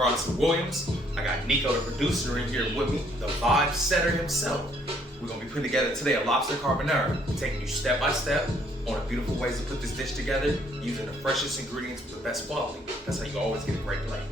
Bronson Williams. I got Nico, the producer, in here with me, the vibe setter himself. We're gonna be putting together today a Lobster Cabanera, taking you step by step on the beautiful ways to put this dish together using the freshest ingredients with the best quality. That's how you always get a great plate.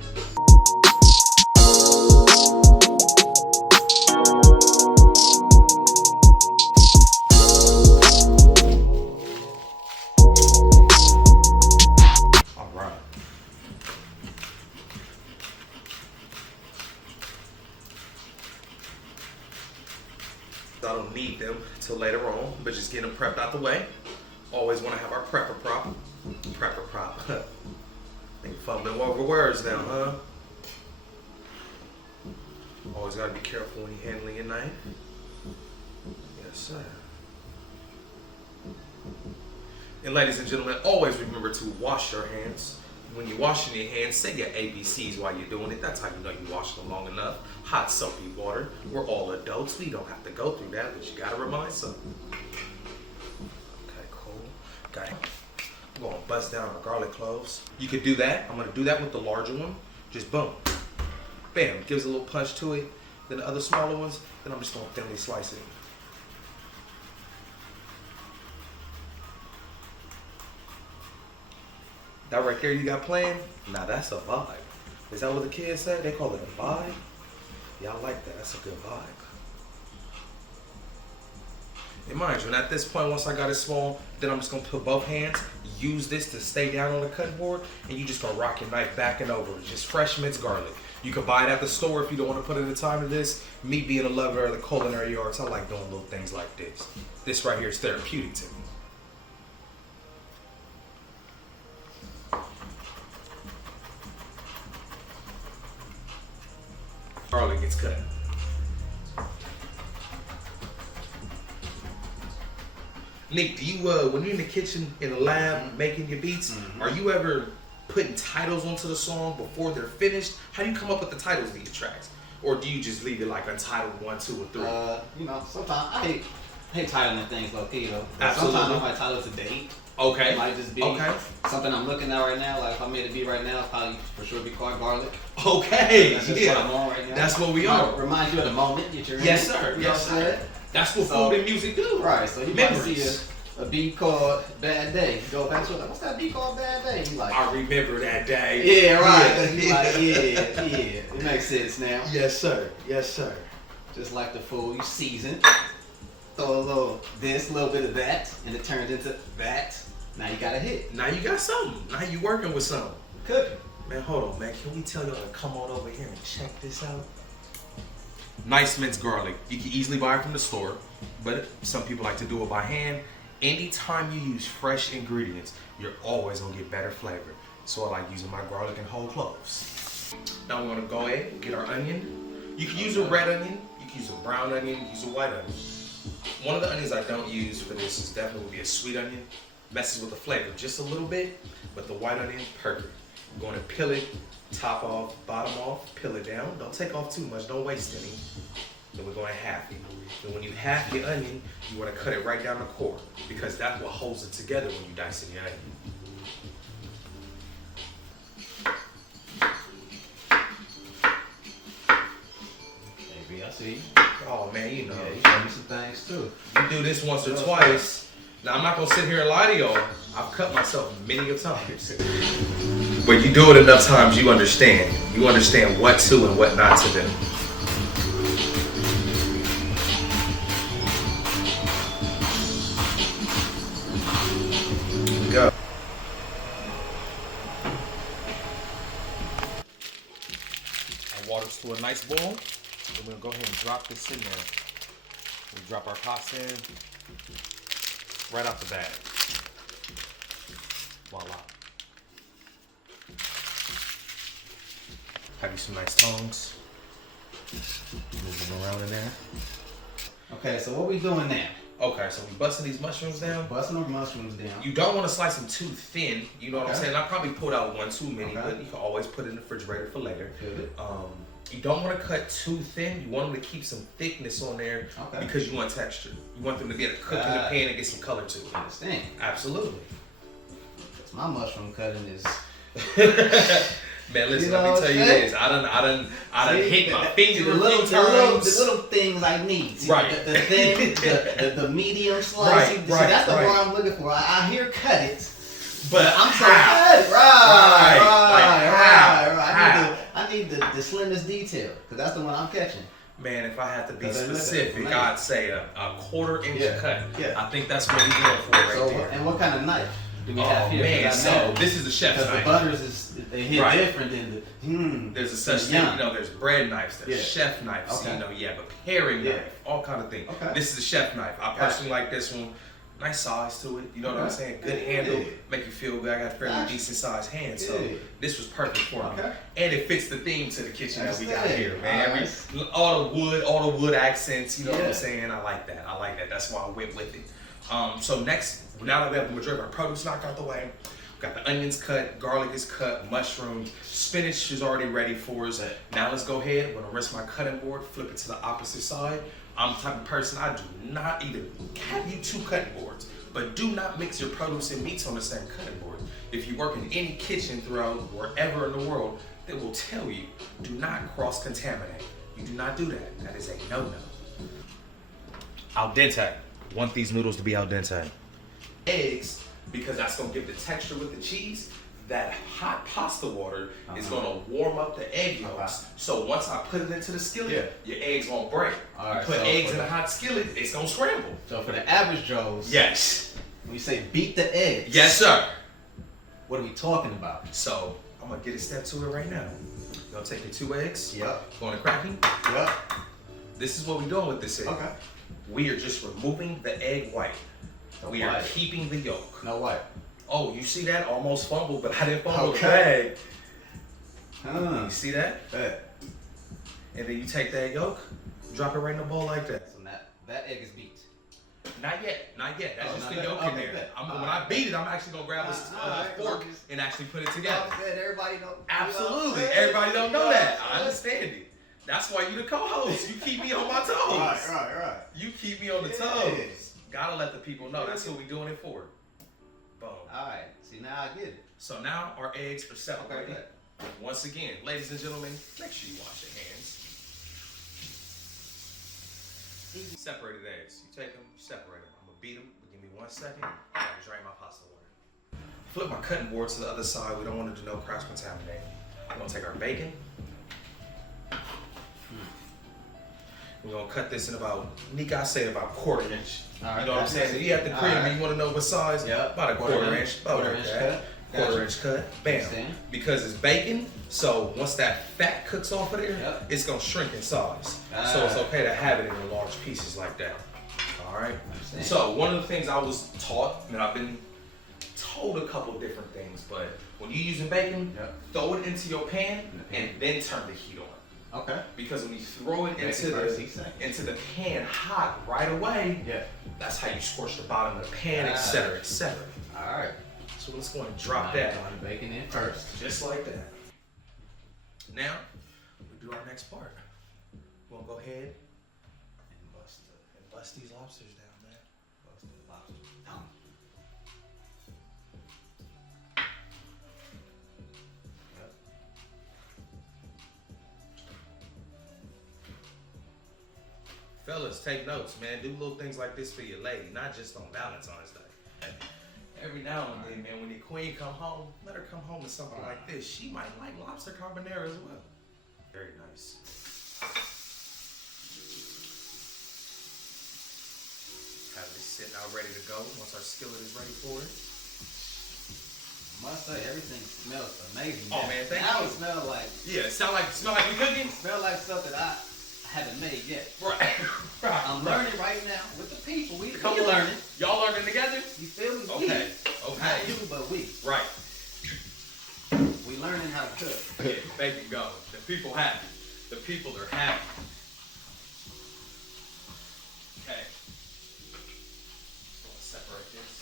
I don't need them till later on, but just get them prepped out the way. Always want to have our prepper prop. Prepper prop. Ain't fumbling over words now, huh? Always gotta be careful when you're handling your knife. Yes, sir. And ladies and gentlemen, always remember to wash your hands. When you're washing your hands, say your ABCs while you're doing it. That's how you know you washed them long enough. Hot soapy water. We're all adults. We don't have to go through that, but you gotta remind something. Okay, cool. Okay. I'm gonna bust down our garlic cloves. You could do that. I'm gonna do that with the larger one. Just boom. Bam. Gives a little punch to it. Then the other smaller ones, then I'm just gonna thinly slice it. That right there you got playing? Nah, that's a vibe. Is that what the kids say? They call it a vibe? Yeah, I like that. That's a good vibe. And mind you, and at this point, once I got it small, then I'm just gonna put both hands, use this to stay down on the cutting board, and you just gonna rock your knife back and over. Just fresh minced garlic. You can buy it at the store if you don't want to put in the time to this. Me being a lover of the culinary arts, I like doing little things like this. This right here is therapeutic to me. Garlic gets cut. Nick, do you when you're in the kitchen in the lab making your beats, are you ever putting titles onto the song before they're finished? How do you come up with the titles of your tracks? Or do you just leave it like untitled 1, 2, or 3? You know, sometimes I hate titling things low key though. Absolutely. Sometimes I might title it a date. Okay. It might just be something I'm looking at right now. Like if I made a beat right now, it'll probably for sure be called Garlic. Okay. That's just what I'm on right now. That's what we are. Remind you of the moment that you're in. Yes, sir. You know what I'm saying? That's what food and music do. Right. So you might Memories. see a beat called Bad Day. You go back to it like, what's that beat called Bad Day? You like, I remember that day. yeah, right. You like, yeah. It makes sense now. Yes, sir. Yes, sir. Just like the food, you season. Throw a little this, a little bit of that, and it turns into that. Now you got a hit. Now you got something. Now you working with something. Cooking. Man, hold on, man. Can we tell y'all to come on over here and check this out? Nice minced garlic. You can easily buy it from the store, but some people like to do it by hand. Anytime you use fresh ingredients, you're always gonna get better flavor. So I like using my garlic and whole cloves. Now we're gonna go ahead and get our onion. You can use a red onion, you can use a brown onion, you can use a white onion. One of the onions I don't use for this is definitely be a sweet onion. Messes with the flavor just a little bit, but the white onion, perfect. I'm going to peel it, top off, bottom off, peel it down. Don't take off too much, don't waste any. Then we're going to half it. And when you half your onion, you want to cut it right down the core because that's what holds it together when you dice in your onion. Maybe I see. Oh man, you know. Yeah, you show me some things too. You do this once or twice. Now I'm not gonna sit here and lie to y'all. I've cut myself many of times. But you do it enough times, you understand. You understand what to and what not to do. Go. Our water's to a nice boil. And we're gonna go ahead and drop this in there. We drop our pots in. Right off the bat. Voila. Have you some nice tongs. Move them around in there. Okay, so what we doing now? Okay, so we busting these mushrooms down. Busting our mushrooms down. You don't want to slice them too thin. You know what I'm saying? I probably pulled out one too many, but you can always put it in the refrigerator for later. Good. You don't want to cut too thin. You want them to keep some thickness on there because you want texture. You want them to be able to cook in the pan and get some color to it. Understand? Absolutely. My mushroom cutting is Man, listen, You know let me what tell you I'm saying? this. I done hit my finger the a little, few times. the little things I need. See, Right. The thin, the medium slice. Right, See, right, that's the right. one I'm looking for. I hear cut it. But I'm so how? cut it. Right. How? I need the slimmest detail because that's the one I'm catching. Man, if I had to be Doesn't look specific, like- I'd say a quarter-inch Yeah, cut. yeah. I think that's what we're going for right So, there. and what kind of knife do we Oh have here? man, so this is a chef's because the knife. butters they hit Right. different than the. There's a such thing, you know, there's bread knives, there's Yeah. chef knives, Okay. you know, you have a paring Yeah. knife, all kind of things. Okay. This is a chef knife. I personally like this one. Nice size to it, you know what I'm Okay. saying? Good Yeah. handle, make you feel good. I got fairly Gosh. decent sized hands, so Yeah. this was perfect for me. Okay. And it fits the theme to the kitchen that we got Understood. here, man. Alright. All the wood accents, you know what I'm Yeah. saying? I like that. That's why I went with it. So next, now that we have the majority of our produce knocked out the way, we got the onions cut, garlic is cut, mushrooms, spinach is already ready for us. Now let's go ahead. I'm gonna rinse my cutting board, flip it to the opposite side. I'm the type of person, I do not either have you two cutting boards, but do not mix your produce and meats on the same cutting board. If you work in any kitchen throughout wherever in the world, they will tell you, do not cross-contaminate. You do not do that. That is a no-no. Al dente. Want these noodles to be al dente. Eggs, because that's gonna give the texture with the cheese. That hot pasta water is gonna warm up the egg yolks. So once I put it into the skillet, your eggs won't break. All right, you put so eggs for in a hot skillet, it's gonna scramble. So for the average Joes, Yes. when you say beat the eggs, Yes, sir. what are we talking about? So I'm gonna get a step to it right now. You're gonna take your 2 eggs. Yep. Going to cracking. Yep. This is what we're doing with this egg. Okay. We are just removing the egg white. The We are white. keeping the yolk. No white. Oh, you see that? Almost fumbled, but I didn't fumble Okay. the bag. You see that? Bet. And then you take that yolk, drop it right in the bowl like that. So that egg is beat. Not yet, not yet. That's Oh, just not the yet? yolk in Okay, there. bet. When Alright, I beat it, I'm actually gonna grab a Alright, fork just- and actually put it together. Like I said, everybody don't. Absolutely. Everybody don't know that. I understand it. That's why you the co-host. You keep me on my toes. Right. You keep me on the Yeah. toes. Gotta let the people know. That's what we doing it for. Boom. All right. See, now I get it. So now our eggs are separated. Okay. Once again, ladies and gentlemen, make sure you wash your hands. Separated eggs. You take them, you separate them. I'm gonna beat them. Give me 1 second. I gotta drain my pasta water. Flip my cutting board to the other side. We don't want to do no cross contaminating. We're gonna take our bacon. We're gonna cut this in about, Nika, I say about 1/4 inch. All right, You know what I'm saying? that's You have the it. cream, All right. you want to know what size? Yep. About a quarter inch. About quarter like inch that. cut. Quarter Gotcha. inch cut. Bam. Understand. Because it's bacon, so once that fat cooks off of there, Yep. it's gonna shrink in size. So it's okay to have it in large pieces like that. All right. Understand. So one of the things I was taught, and I've been told a couple different things, but when you're using bacon, Yep. throw it into your pan In the pan. and then turn the heat on. Okay. Because when you throw it Bacon into first, the heat second. into the pan hot right away, Yeah. that's how you scorch the bottom of the pan, Ah. etc., etc. All right. So let's go and drop Now that. I'm throwing the bacon in first. Just like that. Now, we do our next part. We're gonna go ahead And bust these lobsters down, man. bust the lobster down. Yep. Fellas, take notes, man. Do little things like this for your lady, not just on Valentine's Day. Every now and then, man, when your queen come home, let her come home with something like this. She might like Lobster Cabanera as well. Very nice. Have this sitting out ready to go once our skillet is ready for it. I must say, everything smells amazing. Oh, man, thank now you. It smells like Yeah, smell like we cooking? stuff that I haven't made yet. Right. I'm learning right now with the people. We Come on. learning. Y'all learning together? You feel me? Okay. We. Not Okay. you, but we. Right. We learning how to cook. Yeah, they can go. The people happy. The people are happy. Okay. So let's separate this.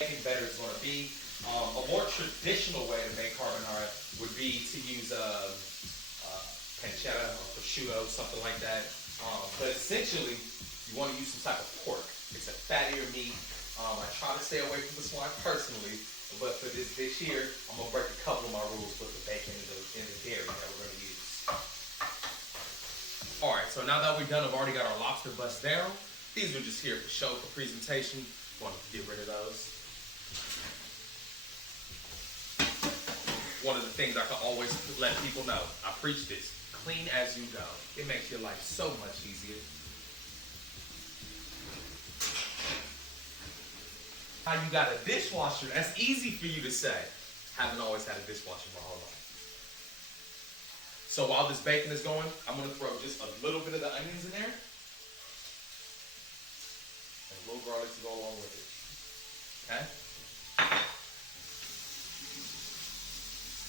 Making better is going to be a more traditional way to make carbonara would be to use pancetta or prosciutto, something like that. But essentially, you want to use some type of pork. It's a fattier meat. I try to stay away from the swine personally. But for this dish here, I'm gonna break a couple of my rules with the bacon and the dairy that we're gonna use. All right, so now that we're done, I've already got our lobster bust down. These are just here for show, for presentation. Wanted to get rid of those. One of the things I can always let people know, I preach this, clean as you go. It makes your life so much easier. How you got a dishwasher? That's easy for you to say. Haven't always had a dishwasher my whole life. So while this bacon is going, I'm gonna throw just a little bit of the onions in there. And a little garlic to go along with it. Okay?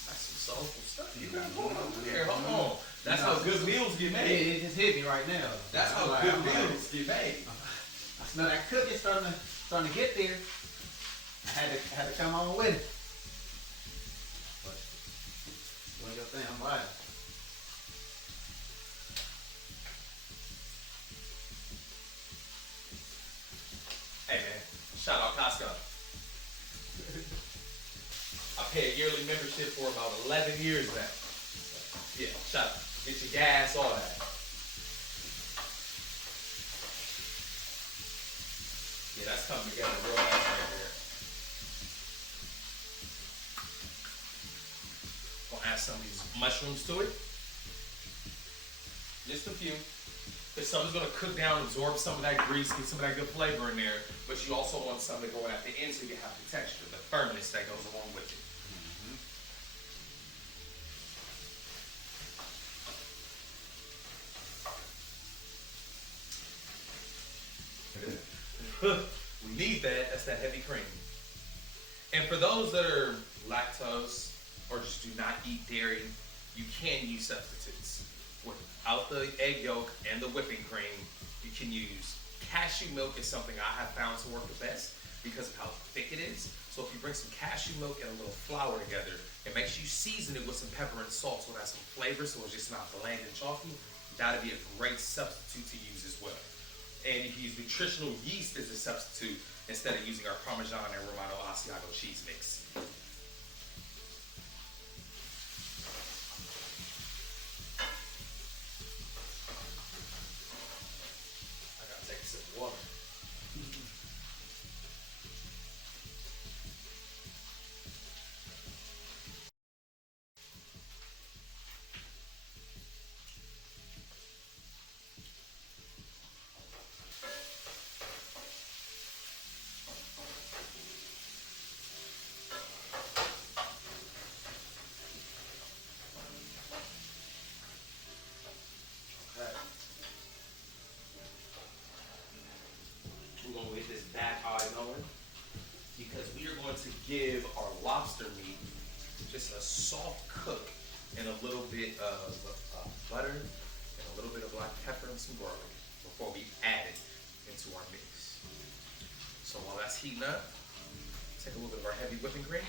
That's some soulful stuff you got going on here. Hold on. That's how good meals get made. It just hit me right now. That's how good meals get made. I smell that cookie starting to get there. I had to come on with it. But doing your thing, I'm right. Hey man, shout out Costco. I pay a yearly membership for about 11 years now. Yeah, shout out. Get your gas, all that. Yeah, that's coming together real nice right there. Gonna add some of these mushrooms to it. Just a few. Because some is gonna cook down, absorb some of that grease, get some of that good flavor in there. But you also want some to go in at the end so you have the texture, the firmness that goes along with it. We need that. That's that heavy cream. And for those that are lactose or just do not eat dairy, you can use substitutes. Without the egg yolk and the whipping cream, you can use cashew milk is something I have found to work the best because of how thick it is. So if you bring some cashew milk and a little flour together, it makes you season it with some pepper and salt so it has some flavor so it's just not bland and chalky. That'd be a great substitute to use as well. And you can use nutritional yeast as a substitute instead of using our Parmesan and Romano Asiago cheese mix. I gotta take a sip of water. We're going to get this back eye going because we are going to give our lobster meat just a soft cook and a little bit of butter and a little bit of black pepper and some garlic before we add it into our mix. So while that's heating up, take a little bit of our heavy whipping cream.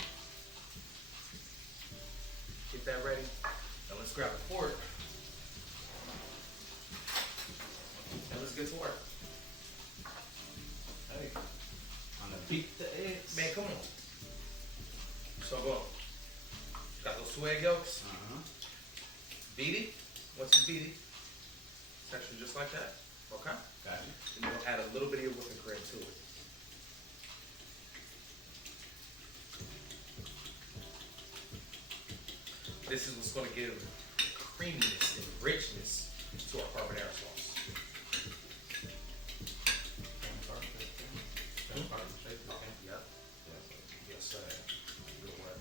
Get that ready. Now let's grab a fork and let's get to work. Hey, I'm gonna beat the eggs. Man, come on. So boom. Got those 2 egg yolks. Beat it. Once you beat it, texture just like that. Okay? Got you. And you'll add a little bit of whipping cream to it. This is what's going to give creaminess and richness to our carbonara sauce. Yep. Yes, sir. Good work.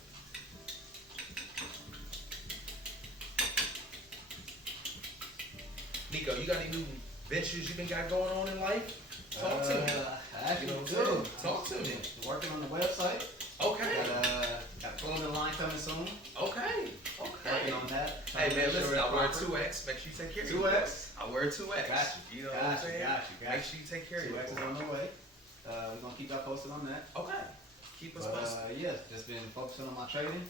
Nico, you got any new ventures you got going on in life? Talk to me. I actually You know what I'm do. saying? Talk to me. Working on the website. Okay. Got a clothing line coming soon. Okay. Working on that. Hey man, listen, I wear a two. 2X. Make sure you take care of your 2X? I wear a 2X. Got you. You know what I'm saying? Got you. Make sure you take care of 2X your is boy. on the way. We're gonna keep y'all posted on that. Okay. Keep us But posted. yeah, just been focusing on my trading.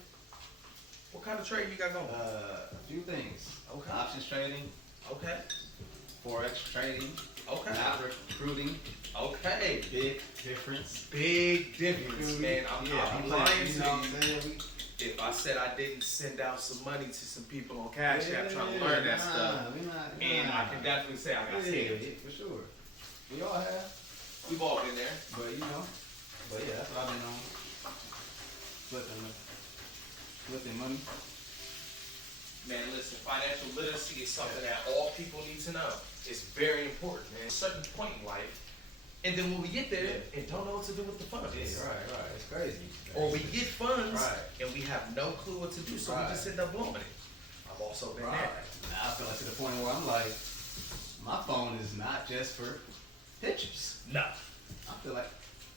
What kind of trade you got going? A few things. Okay. Options trading, Okay. forex trading, Okay. not recruiting, Okay. Big difference. Big difference, man. I'm lying to you know what I'm saying? if I said I didn't send out some money to some people on Cash App trying to learn that stuff. And I can definitely say I got scammed. Yeah, for sure. We all have. We've all been there. But but yeah, that's what I've been on. Flipping money. Man, listen, financial literacy is something that all people need to know. It's very important, man. At a certain point in life, and then when we get there and don't know what to do with the funds. Yeah, right. It's crazy. Or we get funds Right. and we have no clue what to do, so we just end up blowing it. I've also been there. Now I feel like to the point where I'm like, my phone is not just for pictures. No. I feel like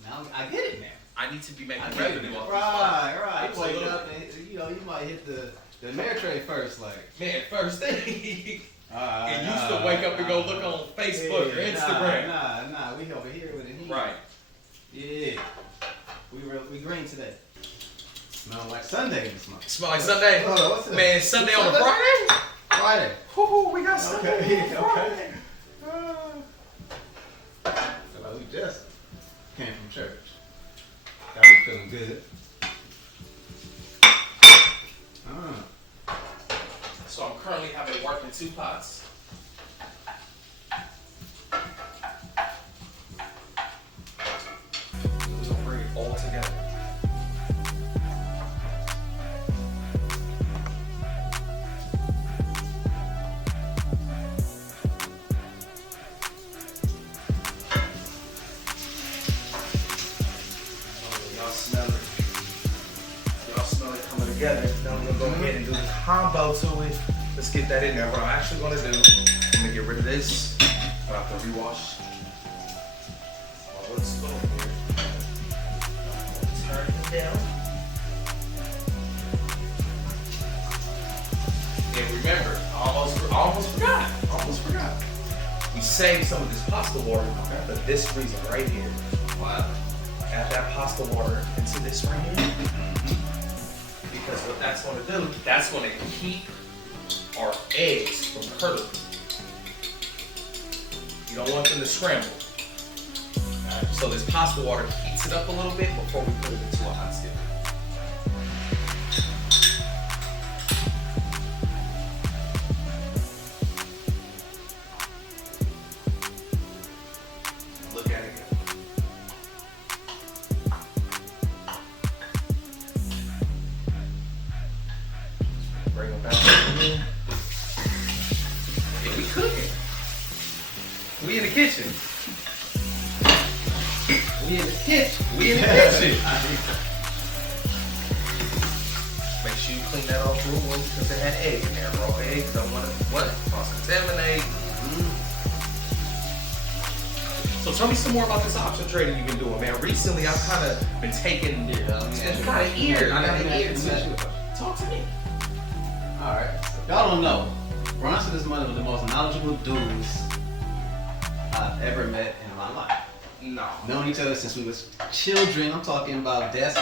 now I get it now. I need to be making revenue off this. Right. Absolutely. You wake up and you might hit the Ameritrade first, like. Man, first thing. And used to wake up and go look on Facebook or Instagram. Nah, we over here with it. Right. Yeah. We green today. Smell like Sunday this month. Smell like Sunday? What's that? Man, Sunday on a Friday? Friday. Woo, we got Sunday on a Friday. So like we just came from church. Got me feeling good. So I'm currently having work in 2 pots. We'll bring it all together. Y'all smell it. Y'all smell it coming together. Now we're gonna go ahead and do the combo to it. Let's get that in there. What I'm actually gonna do, I'm gonna get rid of this. I have to rewash my wood spoon here. Turn it down. And remember, I almost forgot. We saved some of this pasta water for this reason right here. Wow. Add that pasta water into this right here. Because what that's going to do, that's going to keep our eggs from curdling. You don't want them to scramble. So this pasta water heats it up a little bit before we put it into a hot skillet. Look at it. Bring them back in. Yeah, we cooking. We in the kitchen. We in the kitchen. Make sure you clean that off real well because it had egg in there. Raw eggs don't want to cross-contaminate. So tell me some more about this option trading you've been doing, man. Recently, I've kind of been taking I got an ear to talk to me. Alright, so y'all don't know, Bronson is one of the most knowledgeable dudes I've ever met in my life. No. Known each other since we was children. I'm talking about that's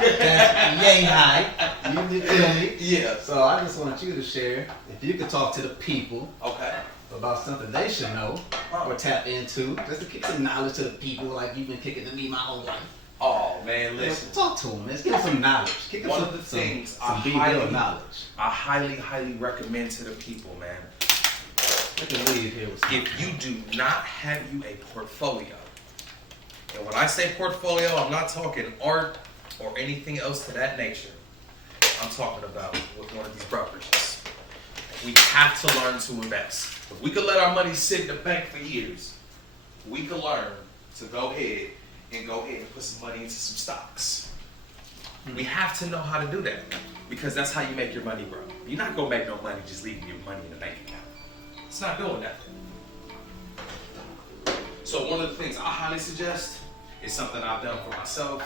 yay high. You feel me? Yeah. So I just want you to share, if you could talk to the people Okay. about something they should know or tap into, just to kick some knowledge to the people like you've been kicking to me my whole life. Oh man, listen. Talk to them, man. Give them some knowledge. Kick them One some, of the things some BBL knowledge. I highly recommend to the people, man. I can leave here with something. If you do not have you a portfolio, and when I say portfolio, I'm not talking art or anything else to that nature. I'm talking about with one of these brokerages. We have to learn to invest. If we could let our money sit in the bank for years, we could learn to go ahead and put some money into some stocks. We have to know how to do that because that's how you make your money grow. You're not gonna make no money just leaving your money in the bank account. It's not doing nothing. So one of the things I highly suggest is something I've done for myself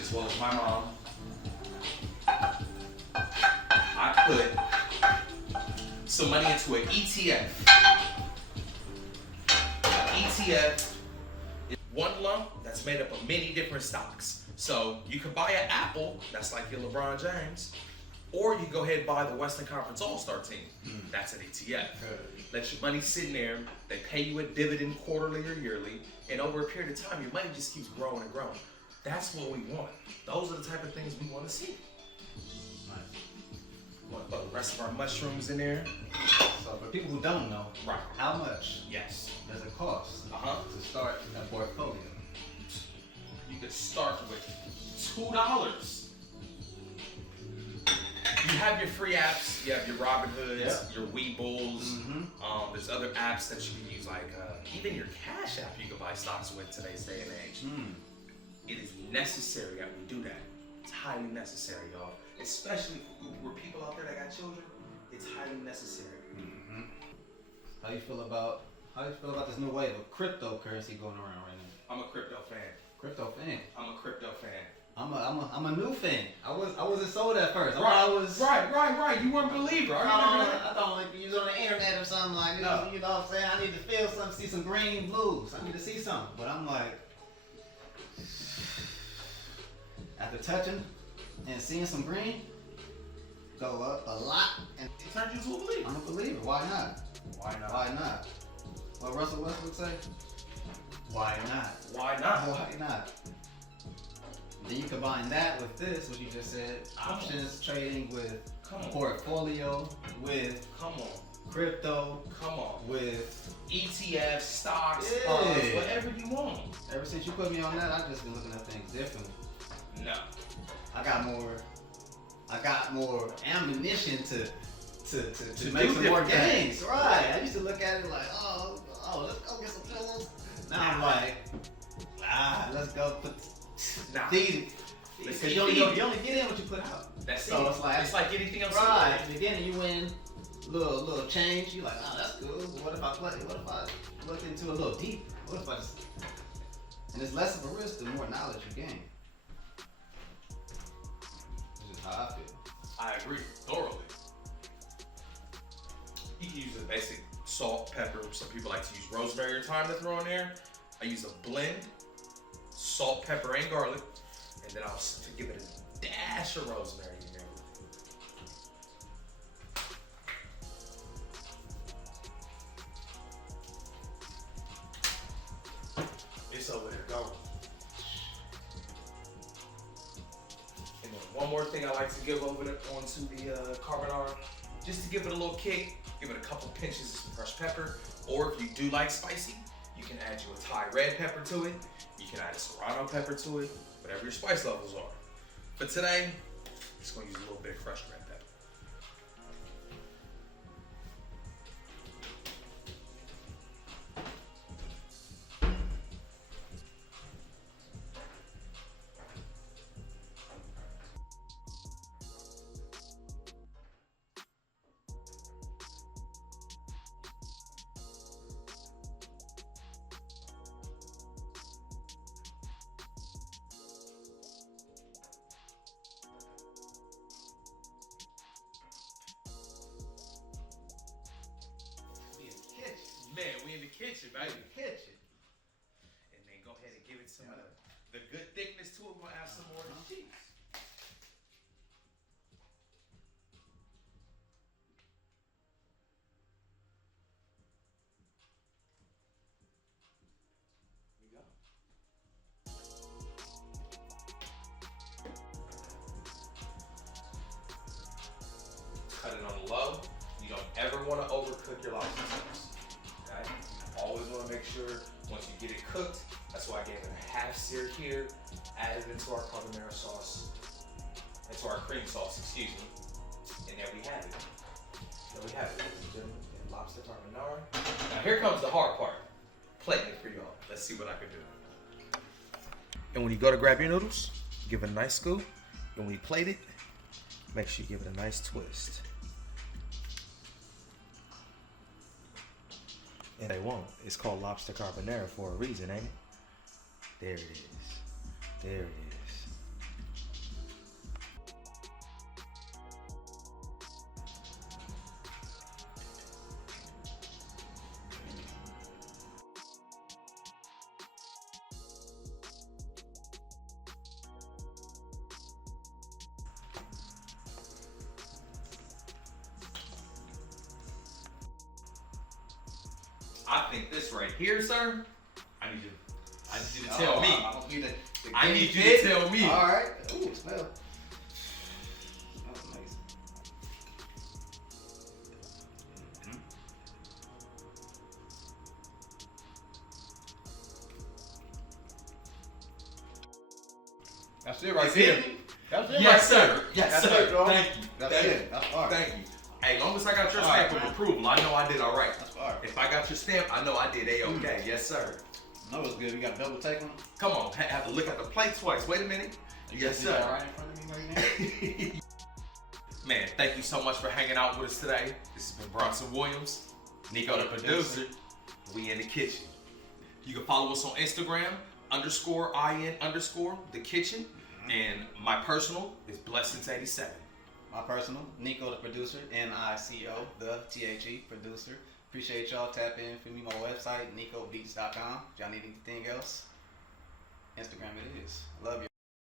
as well as my mom. I put some money into an ETF. ETF is one lump that's made up of many different stocks. So you can buy an Apple, that's like your LeBron James, Or you go ahead and buy the Western Conference All-Star team. That's an ETF. Let your money sit in there. They pay you a dividend quarterly or yearly. And over a period of time, your money just keeps growing and growing. That's what we want. Those are the type of things we want to see. Nice. We want to put the rest of our mushrooms in there. So for people who don't know, Right. how much Yes. does it cost to start a portfolio? You could start with $2. You have your free apps. You have your Robinhoods, your Webull. There's other apps that you can use, like even your Cash App. You can buy stocks with today's day and age. It is necessary that we do that. It's highly necessary, y'all. Especially for people out there that got children. It's highly necessary. How do you feel about this new wave of cryptocurrency going around right now? I'm a crypto fan. Crypto fan. I'm a crypto fan. I'm a new fan. I wasn't sold at first. Right. You weren't a believer. I thought like you was on the internet or something like you know what I'm saying. I need to feel something, see some green blues. I need to see something. But I'm like, after touching and seeing some green go up a lot, and it turned you into a believer. I'm a believer. Why not? Why not? Why not? What Russell Westbrook say? Why not? Why not? Why not? Then you combine that with this, what you just said, options trading with portfolio, with crypto, with ETFs, stocks, bonds, whatever you want. Ever since you put me on that, I've just been looking at things differently. No. I got more ammunition to make some more gains. Right. I used to look at it like, oh, let's go get some pillows. Now I'm like, let's go put feed. Because you only get in what you put out. That's so it's like anything else. Right. At the beginning you win little change. You're like, oh, that's good. What if I look into a little deep? What if I just... And it's less of a risk the more knowledge you gain. That's just how I feel. I agree thoroughly. You can use a basic salt, pepper. Some people like to use rosemary or thyme to throw in there. I use a blend, salt, pepper, and garlic, and then I'll give it a dash of rosemary in there. It's over there, go. And then one more thing I like to give onto the carbonara, just to give it a little kick. Give it a couple pinches of some fresh pepper, or if you do like spicy, you can add you a Thai red pepper to it. You can add a serrano pepper to it, whatever your spice levels are. But today, I'm just gonna use a little bit of crushed red pepper. Man, we in the kitchen, baby. Kitchen. And then go ahead and give it some the good thickness to it. We're gonna add some more cheese. Here we go. Cut it on low. You don't ever want to overcook your lobster sauce. Okay? Always want to make sure once you get it cooked, that's why I gave it a half sear here, added it into our carbonara sauce, into our cream sauce, excuse me. And there we have it. There we have it, ladies and gentlemen, lobster carbonara. Now here comes the hard part, plating it for y'all. Let's see what I can do. And when you go to grab your noodles, give it a nice scoop. And when you plate it, make sure you give it a nice twist. And they won't. It's called Lobster Cabanera for a reason, ain't it? There it is. There it is. I think this right here, sir. I need you to tell me. I need you to tell me. All right. Ooh, it smells. Smells amazing. That's it right there. That's it. Yes, right sir. there. Yes, That's sir. it, bro. Thank you. That's Thank it. you. That's fire. Thank you. Hey, as long as I got your All right, stamp of man. approval, I know I did all right. That's fire. If I got your stamp, I know I did A-okay. Yes, sir. No, it's good. We got double take on. Come on, have to look at the plate twice. Wait a minute. Yes, See that sir. right in front of me right now. Man, thank you so much for hanging out with us today. This has been Bronson Williams, Nico the producer. We in the kitchen. You can follow us on Instagram, _IN_ the kitchen. And my personal is Blessings87. My personal, Nico the producer, NICO, the THE producer. Appreciate y'all. Tap in for me, my website, nicobeats.com. If y'all need anything else, Instagram it is. Love you.